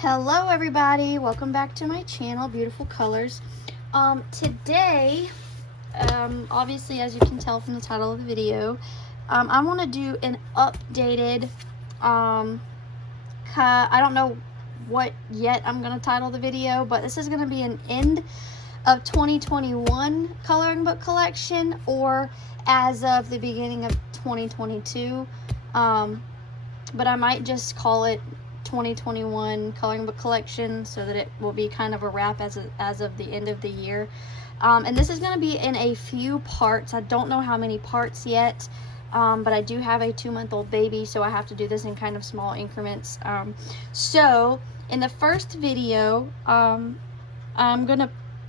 Hello everybody, welcome back to my channel, Beautiful Colors. Today, obviously as you can tell from the title of the video, I want to do an updated, I don't know what yet I'm going to title the video, but this is going to be an end of 2021 coloring book collection or as of the beginning of 2022, but I might just call it 2021 coloring book collection so that it will be kind of a wrap as of the end of the year. And this is going to be in a few parts. I don't know how many parts yet, but I do have a 2-month-old baby, so I have to do this in kind of small increments. So in the first video, I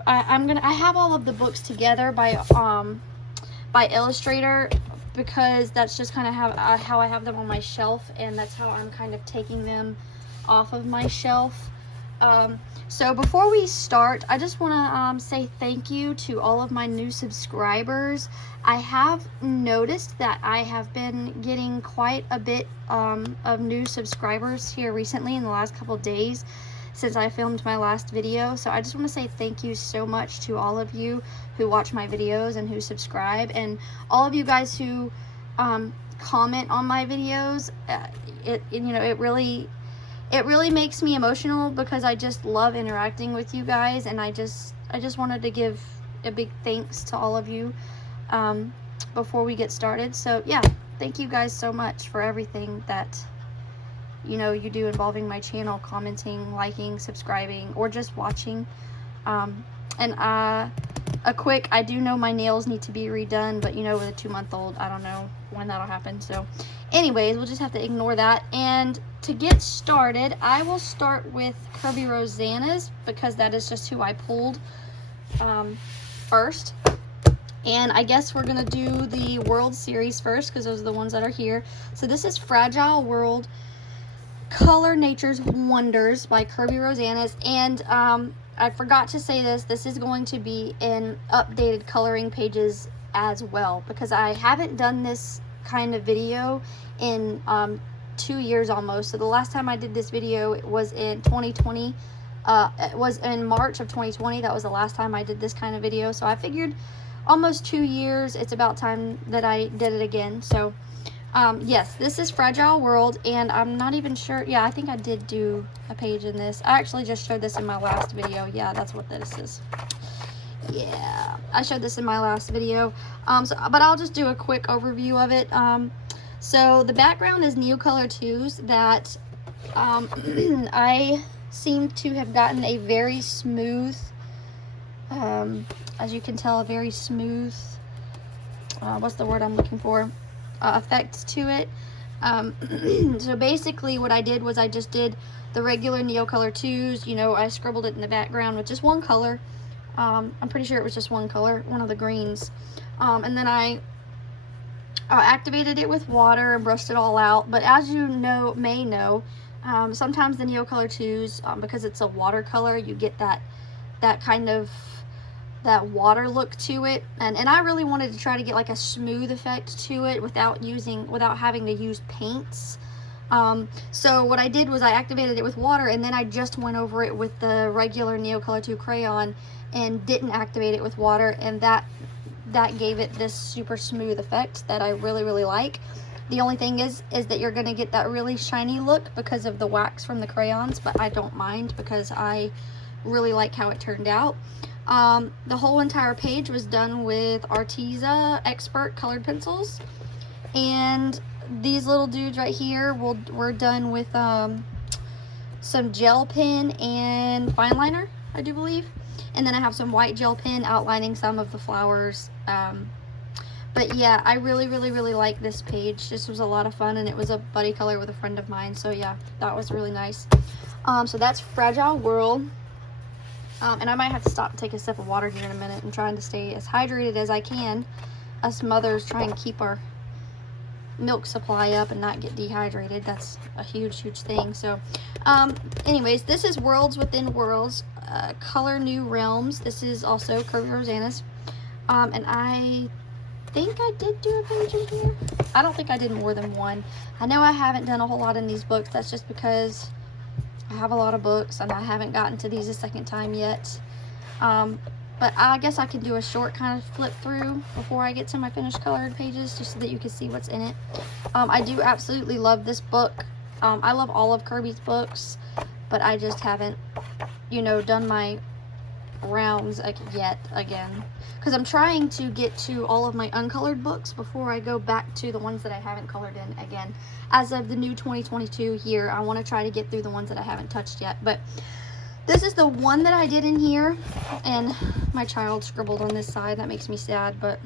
have all of the books together by Illustrator, because that's just kind of how I have them on my shelf, and that's how I'm kind of taking them off of my shelf. So before we start, I just want to say thank you to all of my new subscribers. I have noticed that I have been getting quite a bit of new subscribers here recently in the last couple of days since I filmed my last video. So I just want to say thank you so much to all of you who watch my videos and who subscribe, and all of you guys who comment on my videos. It really makes me emotional because I just love interacting with you guys, and I just wanted to give a big thanks to all of you before we get started. So yeah, thank you guys so much for everything that you do involving my channel, commenting, liking, subscribing, or just watching. I do know my nails need to be redone, but with a 2-month-old, I don't know when that'll happen. So anyways, we'll just have to ignore that. And to get started, I will start with Kirby Rosanna's, because that is just who I pulled first. And I guess we're gonna do the World series first, because those are the ones that are here. So this is Fragile World Color Nature's Wonders by Kirby Rosanna's. And I forgot to say this is going to be in updated coloring pages as well, because I haven't done this kind of video in 2 years almost. So the last time I did this video, it was in 2020. It was in March of 2020. That was the last time I did this kind of video. So I figured almost 2 years, it's about time that I did it again. So yes, this is Fragile World, and I'm not even sure. Yeah, I think I did do a page in this. I actually just showed this in my last video. Yeah, that's what this is. Yeah, I showed this in my last video. But I'll just do a quick overview of it. So the background is Neocolor 2s that I seem to have gotten a very smooth, as you can tell, a very smooth, what's the word I'm looking for? Effect to it. So basically what I did was I just did the regular Neocolor 2s. I scribbled it in the background with just one color. I'm pretty sure it was just one color, one of the greens. And then I activated it with water and brushed it all out. But as you may know, sometimes the Neocolor 2s, because it's a watercolor, you get that kind of that water look to it, and I really wanted to try to get like a smooth effect to it without having to use paints. So what I did was I activated it with water, and then I just went over it with the regular Neocolor 2 crayon and didn't activate it with water, and that gave it this super smooth effect that I really like. The only thing is that you're going to get that really shiny look because of the wax from the crayons, but I don't mind because I really like how it turned out. The whole entire page was done with Arteza Expert colored pencils, and these little dudes right here were done with some gel pen and fine liner, I do believe, and then I have some white gel pen outlining some of the flowers. But yeah, I really like this page. This was a lot of fun, and it was a buddy color with a friend of mine, so yeah, that was really nice. So that's Fragile World. And I might have to stop and take a sip of water here in a minute. I'm trying to stay as hydrated as I can. Us mothers try and keep our milk supply up and not get dehydrated. That's a huge thing. So anyways, this is Worlds Within Worlds, Color New Realms. This is also Kirby Rosanna's. And I think I did do a page in here. I don't think I did more than one. I know I haven't done a whole lot in these books. That's just because I have a lot of books and I haven't gotten to these a second time yet. But I guess I can do a short kind of flip through before I get to my finished colored pages, just so that you can see what's in it. I do absolutely love this book. I love all of Kirby's books, but I just haven't, you know, done my rounds yet again, because I'm trying to get to all of my uncolored books before I go back to the ones that I haven't colored in again. As of the new 2022 year, I want to try to get through the ones that I haven't touched yet. But this is the one that I did in here, and my child scribbled on this side. That makes me sad, but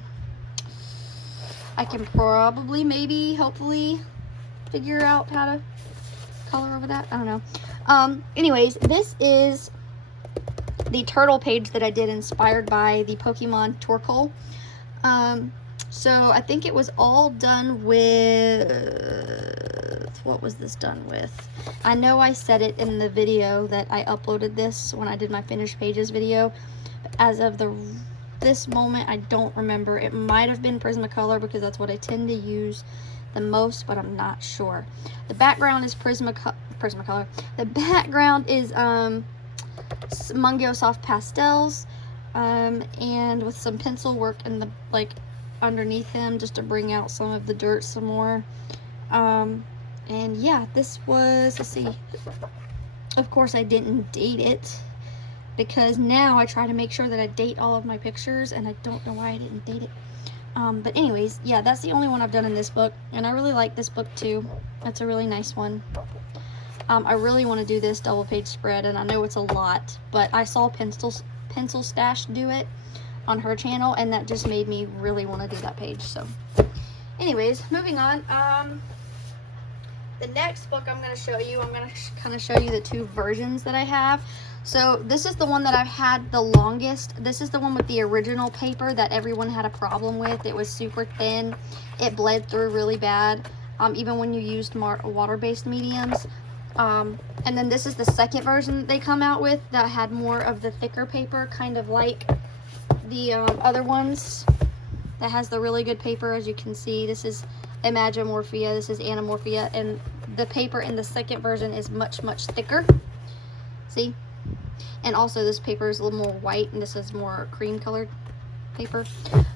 I can probably, maybe, hopefully figure out how to color over that. I don't know. Anyways, this is the turtle page that I did, inspired by the Pokemon Torkoal. So I think it was all done with, what was this done with? I know I said it in the video that I uploaded this when I did my finished pages video. But as of this moment, I don't remember. It might have been Prismacolor, because that's what I tend to use the most, but I'm not sure. The background is Prismacolor. The background is Mungyo Soft Pastels, and with some pencil work in the, like, underneath him, just to bring out some of the dirt some more. And yeah, this was, let's see, of course I didn't date it, because now I try to make sure that I date all of my pictures, and I don't know why I didn't date it. But anyways, yeah, that's the only one I've done in this book, and I really like this book too. That's a really nice one. I really want to do this double page spread, and I know it's a lot, but I saw Pencil Stash do it on her channel, and that just made me really want to do that page. So anyways, moving on. The next book I'm going to show you, I'm going to kind of show you the two versions that I have. So this is the one that I've had the longest. This is the one with the original paper that everyone had a problem with. It was super thin. It bled through really bad, even when you used water-based mediums. And then this is the second version that they come out with that had more of the thicker paper, kind of like the other ones, that has the really good paper. As you can see, this is Morphia, this is Morphia, and the paper in the second version is much thicker. See? And also this paper is a little more white, and this is more cream colored paper.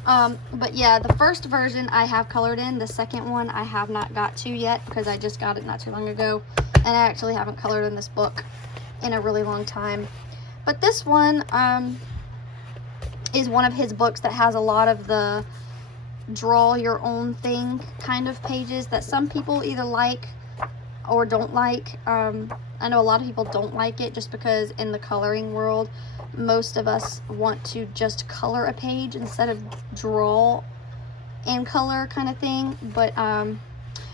But yeah, the first version I have colored in. The second one I have not got to yet, because I just got it not too long ago, and I actually haven't colored in this book in a really long time. But this one is one of his books that has a lot of the draw your own thing kind of pages that some people either like or don't like. I know a lot of people don't like it, just because in the coloring world, most of us want to just color a page instead of draw and color kind of thing. But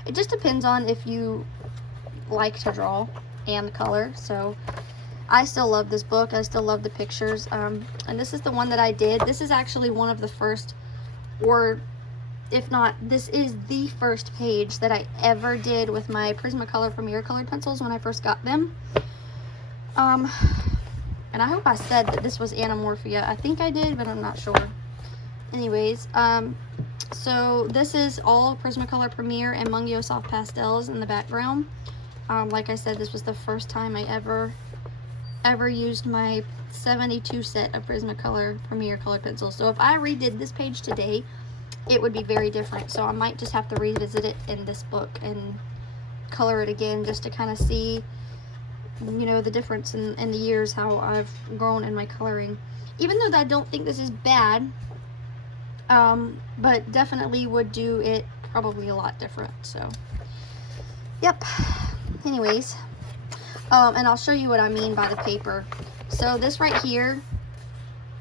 it just depends on if you like to draw and color. So I still love this book. I still love the pictures. And this is the one that I did. This is actually one of the first, or if not, this is the first page that I ever did with my Prismacolor Premier colored pencils when I first got them. And I hope I said that this was Morphia. I think I did, but I'm not sure. Anyways, so this is all Prismacolor Premier and Mungyo Soft Pastels in the background. Like I said, this was the first time I ever used my 72 set of Prismacolor Premier colored pencils. So if I redid this page today, it would be very different. So I might just have to revisit it in this book and color it again, just to kind of see, you know, the difference in the years, how I've grown in my coloring. Even though I don't think this is bad, but definitely would do it probably a lot different. So yep. Anyways, and I'll show you what I mean by the paper. So this right here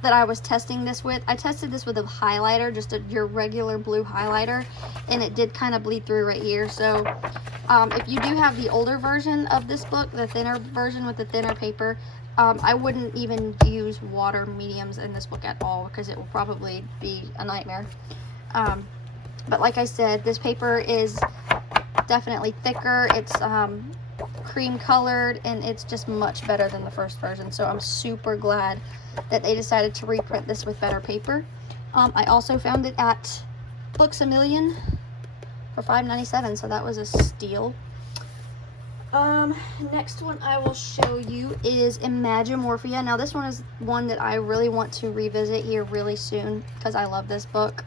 that I was testing this with, I tested this with a highlighter, just your regular blue highlighter, and it did kind of bleed through right here. So if you do have the older version of this book, the thinner version with the thinner paper, I wouldn't even use water mediums in this book at all, because it will probably be a nightmare. But like I said, this paper is definitely thicker. It's cream colored, and it's just much better than the first version. So I'm super glad that they decided to reprint this with better paper. I also found it at Books A Million for $5.97, so that was a steal. Next one I will show you is Mythomorphia. Now this one is one that I really want to revisit here really soon because I love this book.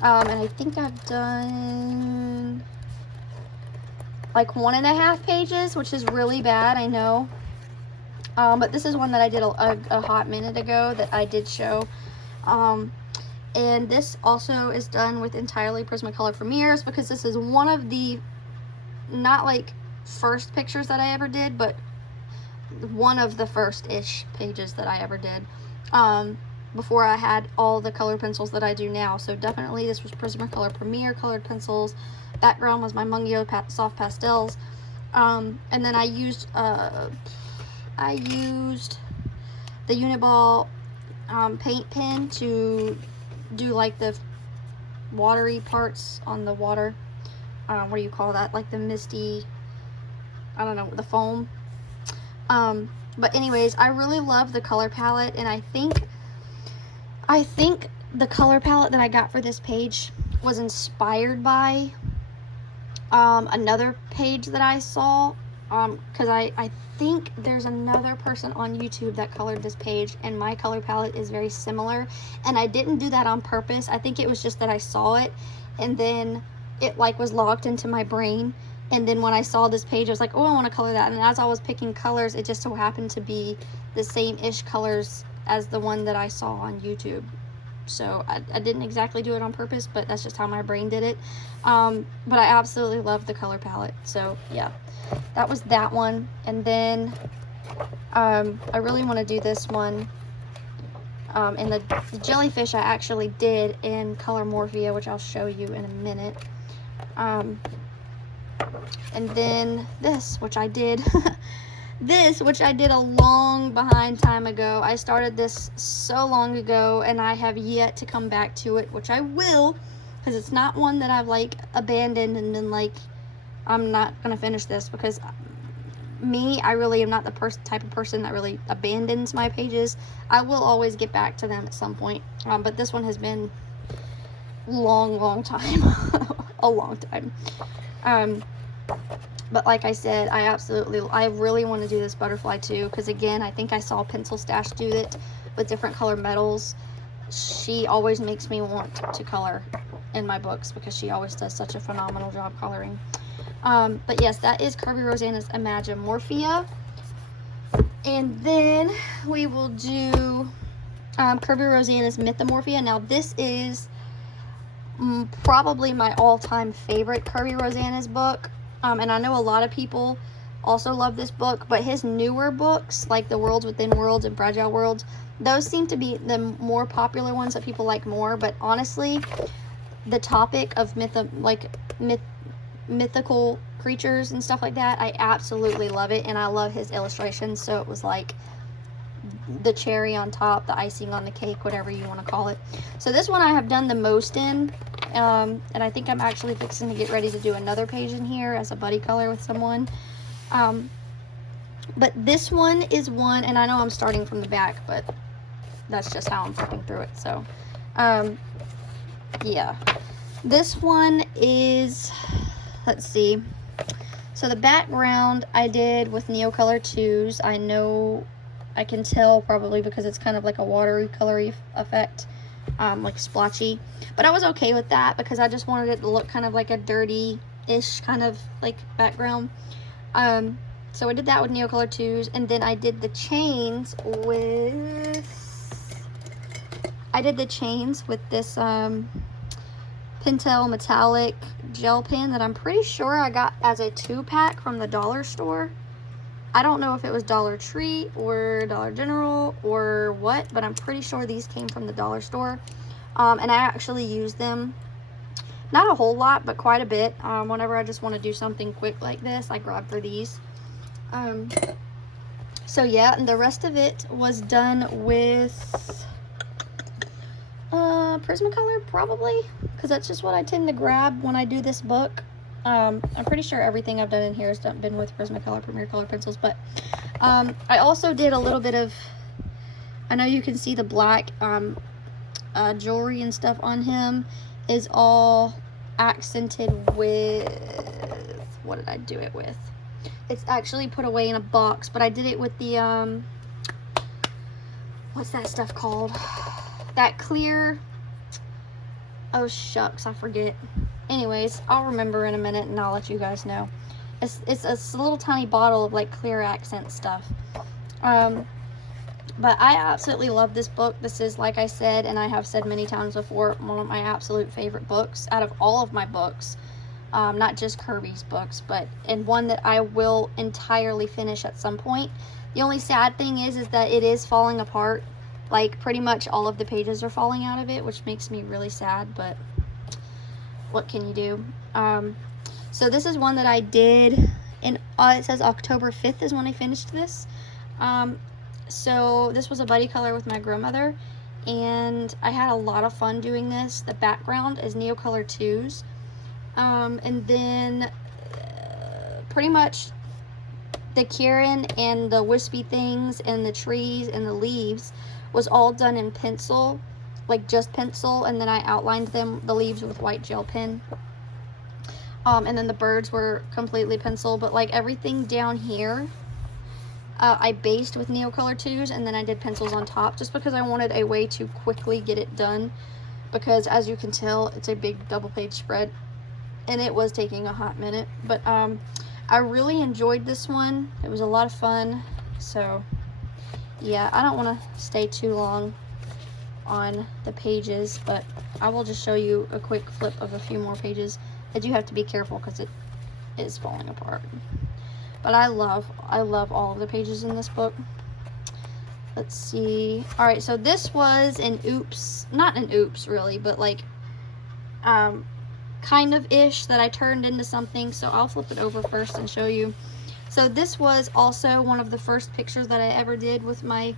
And I think I've done like 1.5 pages, which is really bad, I know. But this is one that I did a hot minute ago that I did show. And this also is done with entirely Prismacolor Premieres because this is one of the, not like first pictures that I ever did, but one of the first-ish pages that I ever did. Before I had all the color pencils that I do now. So definitely this was Prismacolor Premiere colored pencils. Background was my Mungyo soft pastels. And then I used the Uniball paint pen to do like the watery parts on the water. What do you call that? Like the misty, I don't know, the foam. But anyways, I really love the color palette, and I think the color palette that I got for this page was inspired by another page that I saw, because I think there's another person on YouTube that colored this page, and my color palette is very similar, and I didn't do that on purpose. I think it was just that I saw it, and then it like was logged into my brain, and then when I saw this page, I was like, oh, I want to color that, and as I was picking colors, it just so happened to be the same-ish colors as the one that I saw on YouTube. So I didn't exactly do it on purpose, but that's just how my brain did it. But I absolutely love the color palette. So yeah, that was that one. And then I really want to do this one. And the jellyfish I actually did in color Morphia, which I'll show you in a minute. And then this, which I did which I did a long behind time ago. I started this so long ago, and I have yet to come back to it, which I will, because it's not one that I've like abandoned and been like, I'm not gonna finish this, because I really am not the type of person that really abandons my pages. I will always get back to them at some point, but this one has been long time. A long time. But like I said, I really want to do this butterfly too, because again, I think I saw Pencil Stash do it with different color metals. She always makes me want to color in my books because she always does such a phenomenal job coloring. But yes, that is Kirby Rosanna's Mythomorphia. And then we will do Kirby Rosanna's Mythomorphia. Now this is probably my all-time favorite Kirby Rosanna's book. And I know a lot of people also love this book, but his newer books, like The Worlds Within Worlds and Fragile Worlds, those seem to be the more popular ones that people like more. But honestly, the topic of mythical creatures and stuff like that, I absolutely love it, and I love his illustrations, so it was like the cherry on top, the icing on the cake, whatever you want to call it. So this one I have done the most in, and I think I'm actually fixing to get ready to do another page in here as a buddy color with someone. But this one is one, and I know I'm starting from the back, but that's just how I'm flipping through it. So yeah, this one is, let's see, so the background I did with Neocolor 2s. I know I can tell probably because it's kind of like a watery colory effect, like splotchy, but I was okay with that because I just wanted it to look kind of like a dirty-ish kind of like background. So I did that with Neocolor 2s, and then I did the chains with this Pentel metallic gel pen that I'm pretty sure I got as a 2-pack from the dollar store. I don't know if it was Dollar Tree or Dollar General or what, but I'm pretty sure these came from the dollar store. And I actually use them, not a whole lot, but quite a bit. Whenever I just want to do something quick like this, I grab for these. So yeah, and the rest of it was done with Prismacolor, probably, because that's just what I tend to grab when I do this book. I'm pretty sure everything I've done in here has been with Prismacolor Premier Color pencils, but I also did a little bit of, I know you can see the black jewelry and stuff on him is all accented with, what did I do it with? It's actually put away in a box, but I did it with the, what's that stuff called? That clear, oh shucks, I forget. Anyways, I'll remember in a minute and I'll let you guys know. It's a little tiny bottle of like clear accent stuff. But I absolutely love this book. This is, like I said, and I have said many times before, one of my absolute favorite books out of all of my books. Not just Kirby's books, and one that I will entirely finish at some point. The only sad thing is that it is falling apart. Like, pretty much all of the pages are falling out of it, which makes me really sad, but what can you do? So this is one that I did, and it says October 5th is when I finished this. So this was a buddy color with my grandmother, and I had a lot of fun doing this. The background is Neocolor 2s. And then pretty much the Kieran and the wispy things and the trees and the leaves was all done in pencil, like just pencil, and then I outlined the leaves with white gel pen. And then the birds were completely pencil, but like everything down here I based with Neocolor 2s, and then I did pencils on top just because I wanted a way to quickly get it done, because as you can tell, it's a big double page spread and it was taking a hot minute. But I really enjoyed this one. It was a lot of fun. So yeah, I don't want to stay too long on the pages, but I will just show you a quick flip of a few more pages. I do have to be careful because it is falling apart. But I love all of the pages in this book. Let's see. All right, so this was an oops, not an oops really, but like kind of ish that I turned into something. So I'll flip it over first and show you. So this was also one of the first pictures that I ever did with my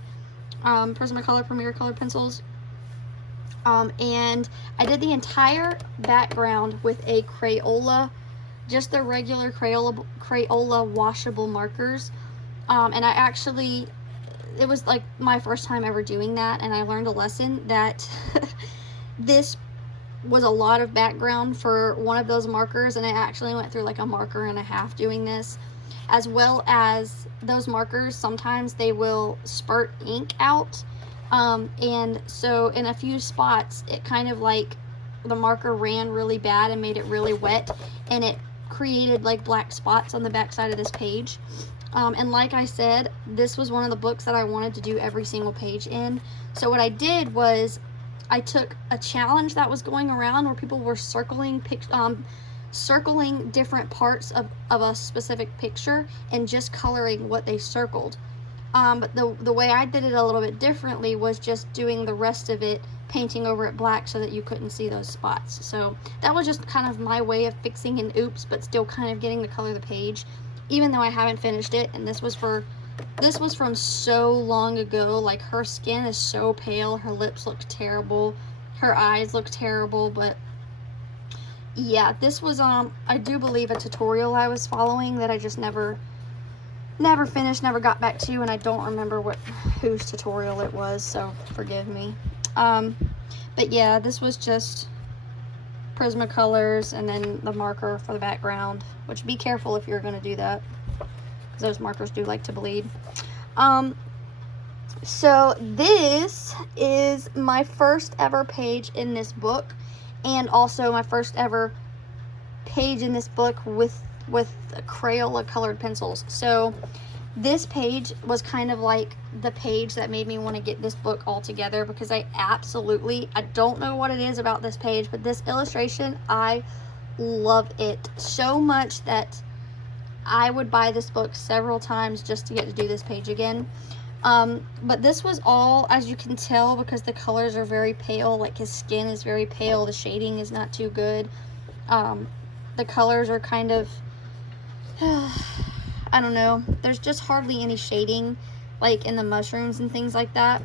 Prismacolor Premier Color pencils. And I did the entire background with a Crayola, just the regular Crayola washable markers. And I actually, it was like my first time ever doing that, and I learned a lesson that this was a lot of background for one of those markers, and I actually went through like a marker and a half doing this, as well as those markers, sometimes they will spurt ink out, and so in a few spots it kind of like the marker ran really bad and made it really wet, and it created like black spots on the back side of this page. And like I said, this was one of the books that I wanted to do every single page in. So what I did was I took a challenge that was going around where people were circling different parts of a specific picture and just coloring what they circled. But the way I did it a little bit differently was just doing the rest of it, painting over it black so that you couldn't see those spots. So that was just kind of my way of fixing an oops, but still kind of getting to color the page, even though I haven't finished it. And this was from so long ago. Like, her skin is so pale, her lips look terrible, her eyes look terrible. But yeah, this was I do believe a tutorial I was following that I just never finished, never got back to, and I don't remember whose tutorial it was, so forgive me. But yeah, this was just Prismacolors and then the marker for the background, which be careful if you're going to do that, because those markers do like to bleed. So this is my first ever page in this book, and also my first ever page in this book with Crayola colored pencils. So this page was kind of like the page that made me want to get this book all together, because I don't know what it is about this page, but this illustration, I love it so much that I would buy this book several times just to get to do this page again. But this was all, as you can tell, because the colors are very pale, like his skin is very pale, the shading is not too good. The colors are kind of, I don't know, there's just hardly any shading, like in the mushrooms and things like that.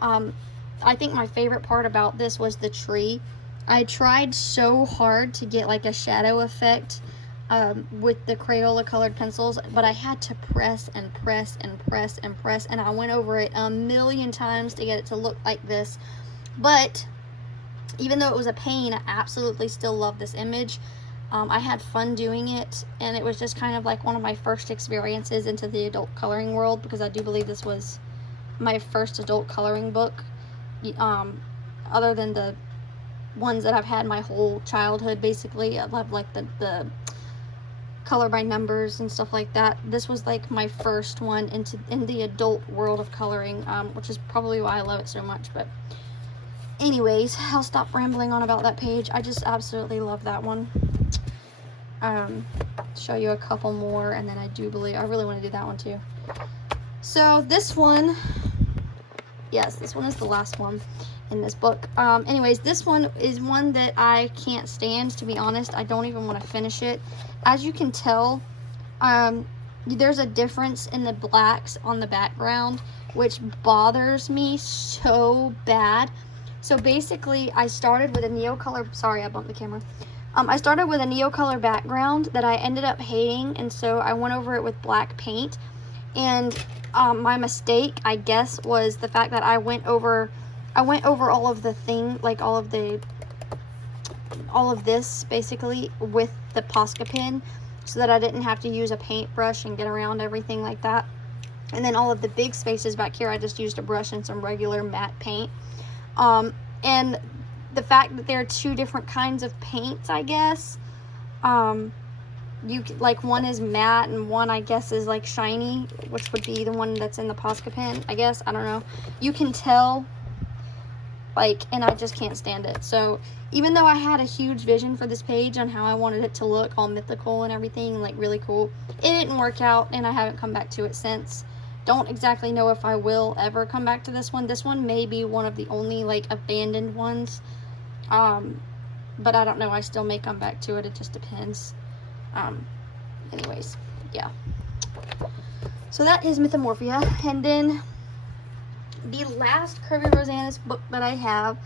I think my favorite part about this was the tree. I tried so hard to get like a shadow effect with the Crayola colored pencils, but I had to press and press and press and press, and I went over it a million times to get it to look like this. But even though it was a pain, I absolutely still love this image. I had fun doing it, and it was just kind of like one of my first experiences into the adult coloring world, because I do believe this was my first adult coloring book, other than the ones that I've had my whole childhood, basically. I love like the color by numbers and stuff like that. This was like my first one in the adult world of coloring, which is probably why I love it so much. But anyways, I'll stop rambling on about that page. I just absolutely love that one. Show you a couple more, and then I really want to do that one too. So this one, yes, this one is the last one in this book. Anyways, this one is one that I can't stand, to be honest. I don't even want to finish it. As you can tell, there's a difference in the blacks on the background, which bothers me so bad. So basically, I started with a Neocolor, sorry, I bumped the camera. I started with a Neocolor background that I ended up hating, and so I went over it with black paint. And my mistake, I guess, was the fact that I went over all of the like all of this basically with the Posca pen, so that I didn't have to use a paintbrush and get around everything like that. And then all of the big spaces back here, I just used a brush and some regular matte paint. And the fact that there are two different kinds of paints, I guess, like one is matte and one, I guess, is like shiny, which would be the one that's in the Posca pen, I guess. I don't know. You can tell, like, and I just can't stand it. So even though I had a huge vision for this page on how I wanted it to look, all mythical and everything, like really cool, it didn't work out, and I haven't come back to it since. Don't exactly know if I will ever come back to this one. This one may be one of the only like abandoned ones, but I don't know. I still may come back to it. It just depends. Anyways, yeah. So that is Mythomorphia. And then the last Curvy Rosanna's book that I have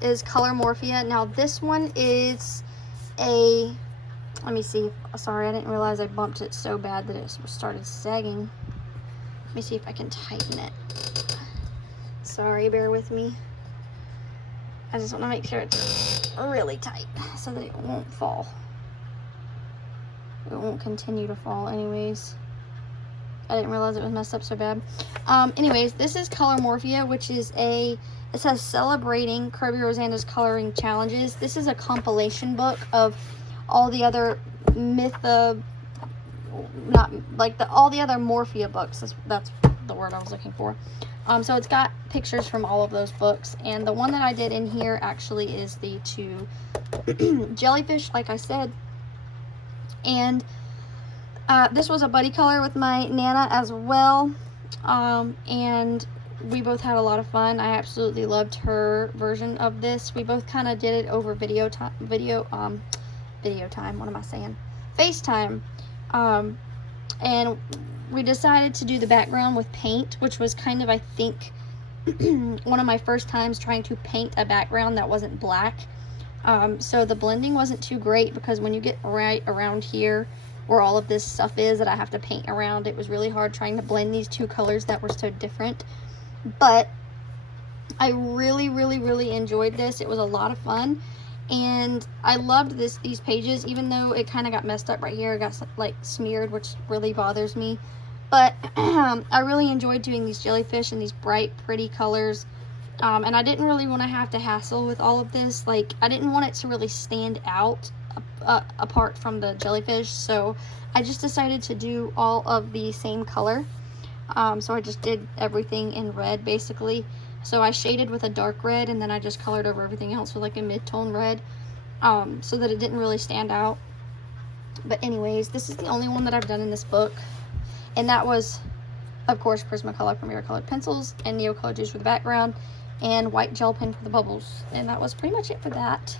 is Color Morphia. Now this one is let me see. Sorry, I didn't realize I bumped it so bad that it started sagging. Let me see if I can tighten it. Sorry, bear with me. I just want to make sure it's really tight so that it won't fall. It won't continue to fall anyways. I didn't realize it was messed up so bad. Anyways, this is Color Morphia, which is it says celebrating Curvy Rosanna's coloring challenges. This is a compilation book of all the other all the other Morphia books. That's the word I was looking for. So it's got pictures from all of those books, and the one that I did in here actually is the two Jellyfish, like I said. And this was a buddy color with my Nana as well, and we both had a lot of fun. I absolutely loved her version of this. We both kind of did it over FaceTime. And we decided to do the background with paint, which was kind of, I think, one of my first times trying to paint a background that wasn't black. So the blending wasn't too great, because when you get right around here where all of this stuff is that I have to paint around, it was really hard trying to blend these two colors that were so different. But I really, really, really enjoyed this. It was a lot of fun, and I loved these pages, even though it kind of got messed up right here. It got like smeared, which really bothers me. But I really enjoyed doing these jellyfish and these bright, pretty colors. And I didn't really want to have to hassle with all of this. Like, I didn't want it to really stand out apart from the jellyfish, so I just decided to do all of the same color. So I just did everything in red, basically. So I shaded with a dark red, and then I just colored over everything else with like a mid-tone red, so that it didn't really stand out. But anyways, this is the only one that I've done in this book, and that was, of course, Prismacolor Premier Colored Pencils and Neocolor Juice for the background, and white gel pen for the bubbles. And that was pretty much it for that.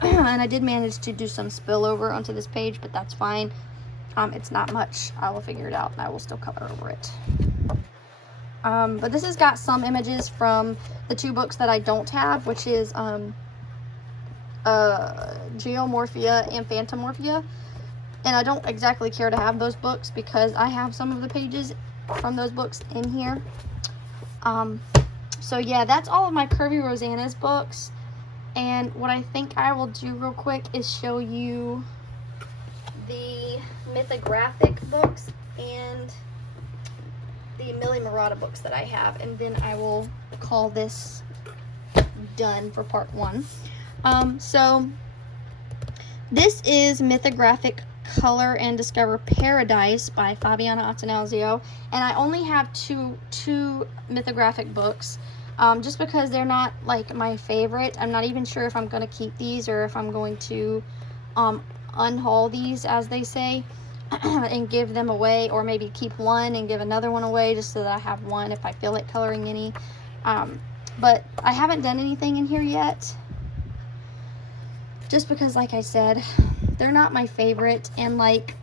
And I did manage to do some spillover onto this page, but that's fine. It's not much. I will figure it out, and I will still color over it. But this has got some images from the two books that I don't have, which is Geomorphia and Phantomorphia. And I don't exactly care to have those books, because I have some of the pages from those books in here. So yeah, that's all of my Curvy Rosanna's books. And what I think I will do real quick is show you the Mythographic books and the Millie Morata books that I have, and then I will call this done for part 1. So this is Mythographic Color and Discover Paradise by Fabiana Attanasio, and I only have two Mythographic books, just because they're not like my favorite. I'm not even sure if I'm going to keep these or if I'm going to unhaul these, as they say, and give them away, or maybe keep one and give another one away just so that I have one if I feel like coloring any. But I haven't done anything in here yet, just because, like I said, they're not my favorite. And like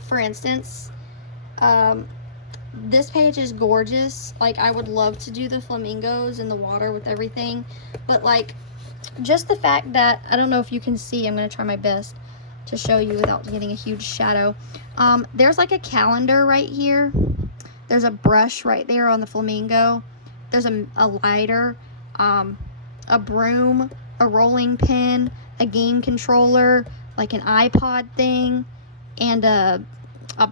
for instance, this page is gorgeous. Like, I would love to do the flamingos in the water with everything, but like, just the fact that, I don't know if you can see, I'm going to try my best to show you without getting a huge shadow. There's like a calendar right here. There's a brush right there on the flamingo. There's a lighter, a broom, a rolling pin, a game controller, like an iPod thing, and a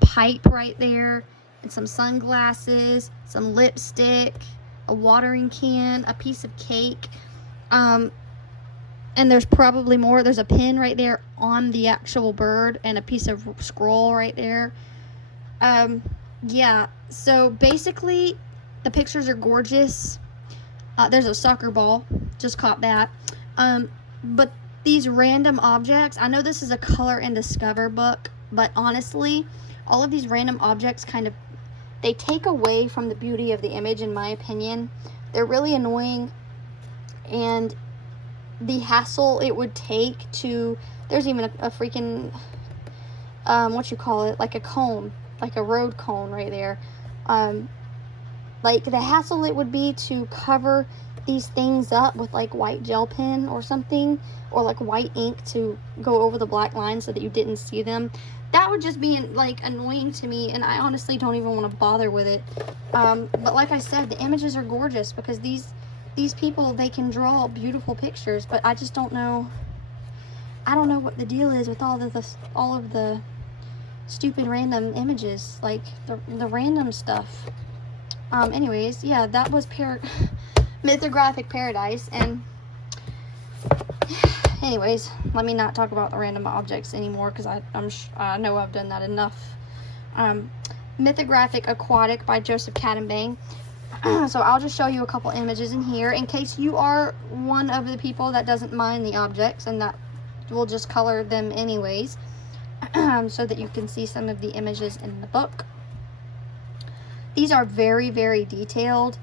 pipe right there, and some sunglasses, some lipstick, a watering can, a piece of cake, and there's probably more. There's a pin right there on the actual bird, and a piece of scroll right there. Yeah, so basically the pictures are gorgeous. There's a soccer ball, just caught that. But these random objects, I know this is a color and discover book, but honestly, all of these random objects kind of, they take away from the beauty of the image, in my opinion. They're really annoying, and the hassle it would take to, there's even a freaking, what you call it, like a cone, like a road cone right there. Like, the hassle it would be to cover these things up with like white gel pen or something, or like white ink to go over the black lines so that you didn't see them. That would just be like annoying to me, and I honestly don't even want to bother with it. But like I said, the images are gorgeous because these people, they can draw beautiful pictures, but I just don't know. I don't know what the deal is with all of the stupid random images, like the random stuff. Anyways, yeah, that was Mythographic Paradise, and anyways, let me not talk about the random objects anymore, because I know I've done that enough. Mythographic Aquatic by Joseph Cadenbang. So I'll just show you a couple images in here in case you are one of the people that doesn't mind the objects and that will just color them anyways, so that you can see some of the images in the book. These are very, very detailed,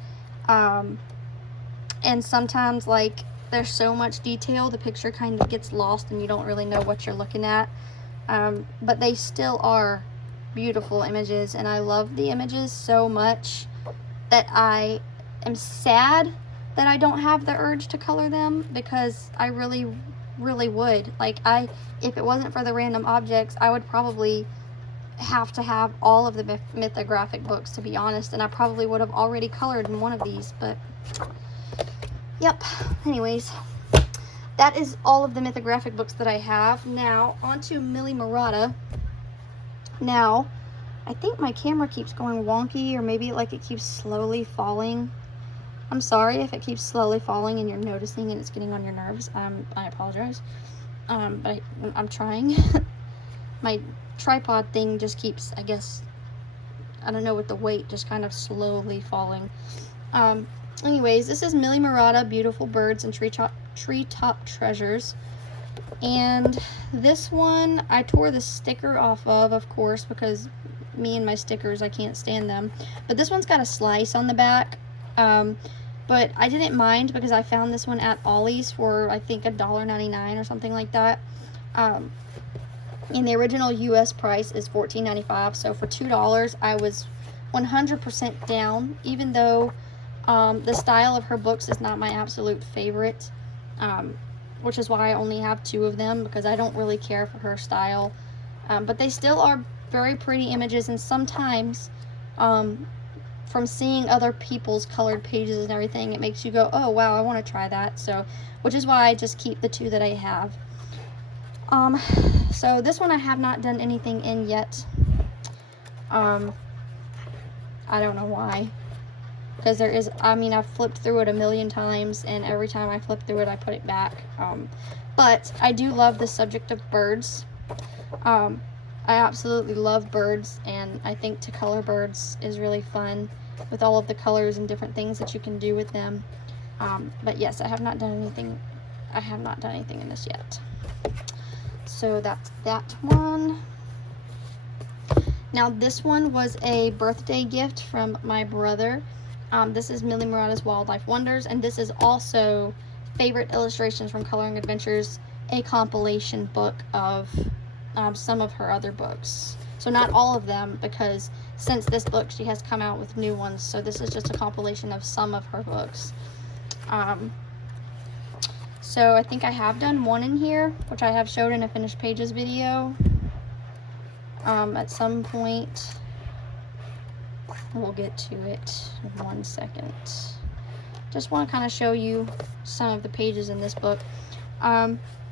and sometimes, like, there's so much detail, the picture kind of gets lost and you don't really know what you're looking at. But they still are beautiful images, and I love the images so much that I am sad that I don't have the urge to color them, because I really, really would. Like, if it wasn't for the random objects, I would probably have to have all of the Mythographic books, to be honest, and I probably would have already colored in one of these, but yep. Anyways, that is all of the Mythographic books that I have. Now, on to Millie Morata. Now, I think my camera keeps going wonky, or maybe like it keeps slowly falling. I'm sorry if it keeps slowly falling and you're noticing and it's getting on your nerves. I apologize. But I'm trying. My tripod thing just keeps, I guess, I don't know, with the weight just kind of slowly falling. Anyways, this is Millie Morata, Beautiful Birds and Treetop Treasures. And this one, I tore the sticker off of course, because me and my stickers, I can't stand them. But this one's got a slice on the back. But I didn't mind because I found this one at Ollie's for, I think, $1.99 or something like that. And the original US price is $14.95, so for $2 I was 100% down, even though the style of her books is not my absolute favorite, which is why I only have 2 of them, because I don't really care for her style. But they still are very pretty images, and sometimes from seeing other people's colored pages and everything, it makes you go, oh wow, I want to try that. So, which is why I just keep the 2 that I have. So this one I have not done anything in yet. I don't know why. Because there is, I mean, I've flipped through it a million times, and every time I flip through it, I put it back. But I do love the subject of birds. I absolutely love birds, and I think to color birds is really fun with all of the colors and different things that you can do with them. But yes, I have not done anything. I have not done anything in this yet. So that's that one. Now this one was a birthday gift from my brother. This is Millie Morata's Wildlife Wonders, and this is also Favorite Illustrations from Coloring Adventures, a compilation book of some of her other books. So not all of them, because since this book she has come out with new ones, so this is just a compilation of some of her books. So I think I have done one in here, which I have showed in a finished pages video at some point. We'll get to it in 1 second. Just want to kind of show you some of the pages in this book.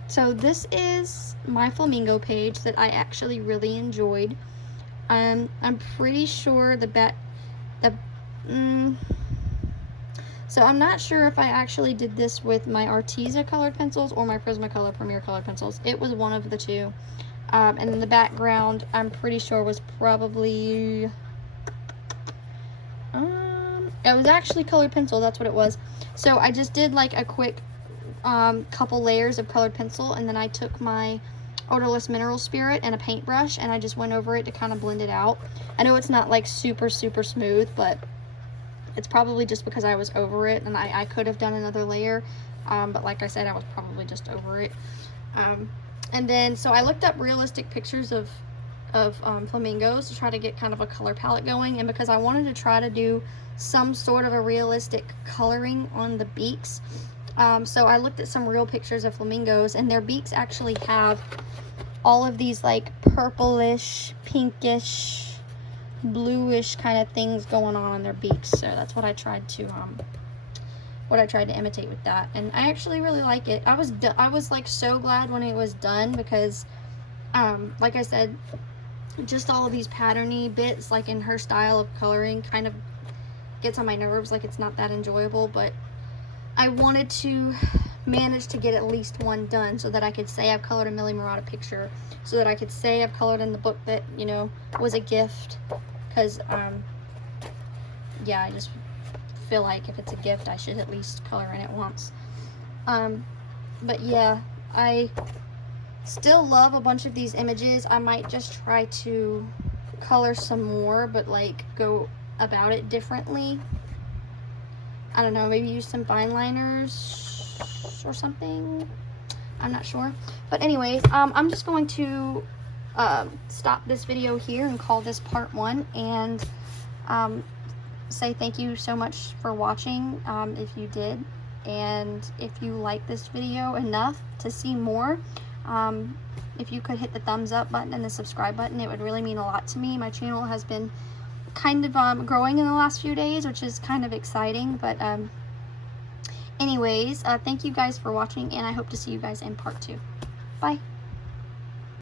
So this is my Flamingo page that I actually really enjoyed. I'm pretty sure so I'm not sure if I actually did this with my Arteza colored pencils or my Prismacolor Premier colored pencils. It was one of the 2. And then the background, I'm pretty sure was probably, it was actually colored pencil, that's what it was. So I just did like a quick couple layers of colored pencil, and then I took my Odorless Mineral Spirit and a paintbrush, and I just went over it to kind of blend it out. I know it's not like super smooth, but it's probably just because I was over it, and I could have done another layer, but like I said, I was probably just over it. And then, so I looked up realistic pictures of flamingos to try to get kind of a color palette going, and because I wanted to try to do some sort of a realistic coloring on the beaks, so I looked at some real pictures of flamingos, and their beaks actually have all of these like purplish, pinkish, bluish kind of things going on their beaks. So that's what I tried to imitate with that, and I actually really like it. I was like so glad when it was done, because like I said, just all of these patterny bits, like in her style of coloring, kind of gets on my nerves. Like, it's not that enjoyable, but I wanted to manage to get at least one done so that I could say I've colored a Millie Morata picture, so that I could say I've colored in the book that, you know, was a gift, because yeah, I just feel like if it's a gift, I should at least color in it once. But yeah, I still love a bunch of these images. I might just try to color some more, but like go about it differently. I don't know, maybe use some fine liners or something. I'm not sure. But anyways, I'm just going to stop this video here and call this part 1, and say thank you so much for watching, if you did, and if you like this video enough to see more, if you could hit the thumbs up button and the subscribe button, it would really mean a lot to me. My channel has been kind of growing in the last few days, which is kind of exciting. But anyways, thank you guys for watching, and I hope to see you guys in part 2. Bye.